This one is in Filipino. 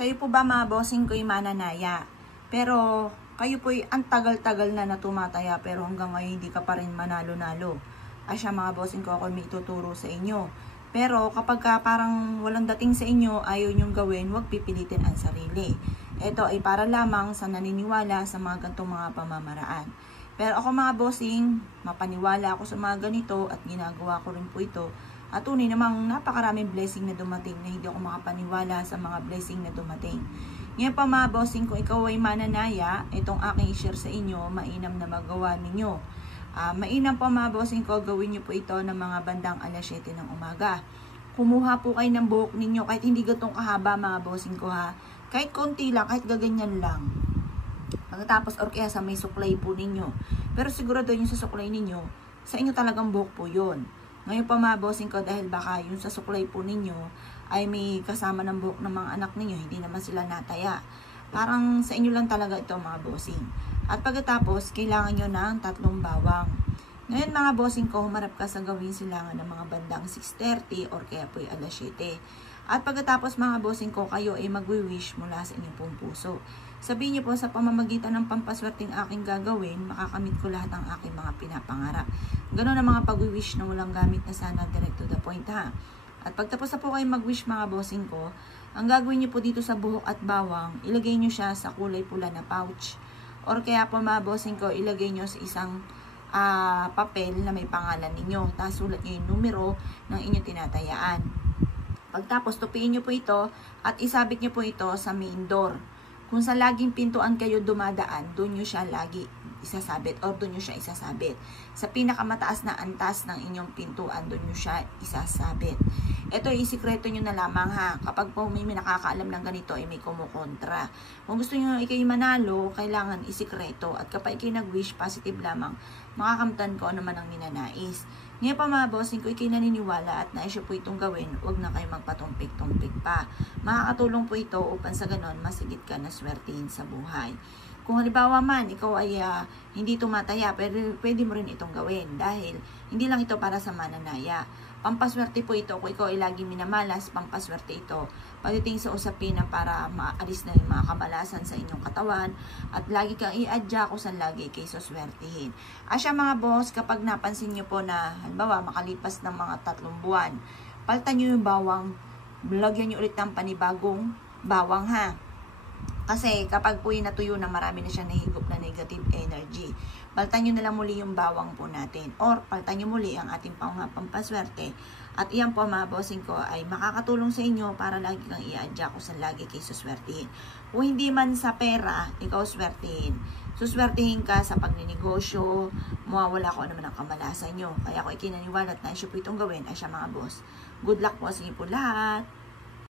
Kayo po ba mga bossing ko'y mananaya? Pero kayo po'y ang tagal-tagal na tumataya pero hanggang ngayon hindi ka pa rin manalo-nalo. Asya mga bossing ko, ako may ituturo sa inyo. Pero kapag parang walang dating sa inyo, ayaw nyong gawin, huwag pipilitin ang sarili. Ito ay para lamang sa naniniwala sa mga ganitong mga pamamaraan. Pero ako mga bossing, mapaniwala ako sa mga ganito at ginagawa ko rin po ito. At tunay namang napakaraming blessing na dumating na hindi ako makapaniwala sa mga blessing na dumating. Ngayon pa mga bossing, kung ikaw ay mananaya, itong aking i-share sa inyo, mainam na magawa ninyo. Mainam po mga bossing ko, gawin nyo po ito ng mga bandang alas 7 ng umaga. Kumuha po kayo ng buhok ninyo, kahit hindi gatong kahaba mga bossing ko ha. Kahit konti lang, kahit gaganyan lang. Pagkatapos or kaya sa may suklay po ninyo. Pero sigurado yung sa suklay ninyo, sa inyo talagang buhok po yun. Ngayon pa mga bossing ko, dahil baka yung sa suklay po ninyo ay may kasama ng buhok ng mga anak ninyo, hindi naman sila nataya. Parang sa inyo lang talaga ito mga bossing. At pagkatapos, kailangan nyo ng 3 bawang. Ngayon mga bossing ko, humarap ka sa gawin silangan ng mga bandang 6:30 or kaya po alas 7. At pagkatapos mga bossing ko, kayo ay magwi-wish mula sa inyong pong puso. Sabihin niyo po sa pamamagitan ng pampaswerteng aking gagawin, makakamit ko lahat ng aking mga pinapangarap. Ganun ang mga pag-wish na walang gamit na sana, direct to the point ha. At pagtapos na po kayo mag-wish mga bossing ko, ang gagawin niyo po dito sa buhok at bawang, ilagay niyo siya sa kulay pula na pouch. Or kaya po mga bossing ko, ilagay niyo sa isang papel na may pangalan ninyo. Tapos sulat niyo yung numero ng inyong tinatayaan. Pagtapos, tupiin nyo po ito at isabit nyo po ito sa main door. Kung sa laging pintuan kayo dumadaan, doon nyo siya lagi isasabit or doon nyo siya isasabit. Sa pinakamataas na antas ng inyong pintuan, doon nyo siya isasabit. Ito ay isikreto nyo na lamang ha. Kapag po may nakakaalam ng ganito ay may kumukontra. Kung gusto nyo ikay manalo, kailangan isikreto. At kapag ikay nag-wish, positive lamang, makakamtan ko ano man ang ninanais. Ngayon pa mga bossing ko, ikay naniniwala at naisyo po itong gawin, huwag na kayo magpatumpik-tumpik pa. Makakatulong po ito upang sa ganon, masigit ka na swertihin sa buhay. Kung halimbawa man, ikaw ay hindi tumataya, pwede mo rin itong gawin dahil hindi lang ito para sa mananaya. Pampaswerte po ito, kung ikaw ay lagi minamalas, pampaswerte ito. Pagdating sa usapin na para maalis na yung mga kamalasan sa inyong katawan at lagi kang i-adya kung saan lagi kayo suswertihin. Asya mga boss, kapag napansin nyo po na, halimbawa, makalipas ng mga 3 buwan, palitan nyo yung bawang, lagyan nyo ulit ng panibagong bawang ha. Kasi kapag po yung natuyo na marami na siyang nahigop na negative energy, palitan nyo na lang muli yung bawang po natin. Or palitan nyo muli ang ating pampaswerte. At iyan po mga bossing ko ay makakatulong sa inyo para lagi kang i-adya kung saan lagi kayo suswertihin. Kung hindi man sa pera, ikaw swertihin. Suswertihin ka sa pagninegosyo, mawawala ko naman ang kamalasan nyo. Kaya ako ikinaniwala at naisyo po itong gawin ay siya mga boss. Good luck po sa inyo po lahat.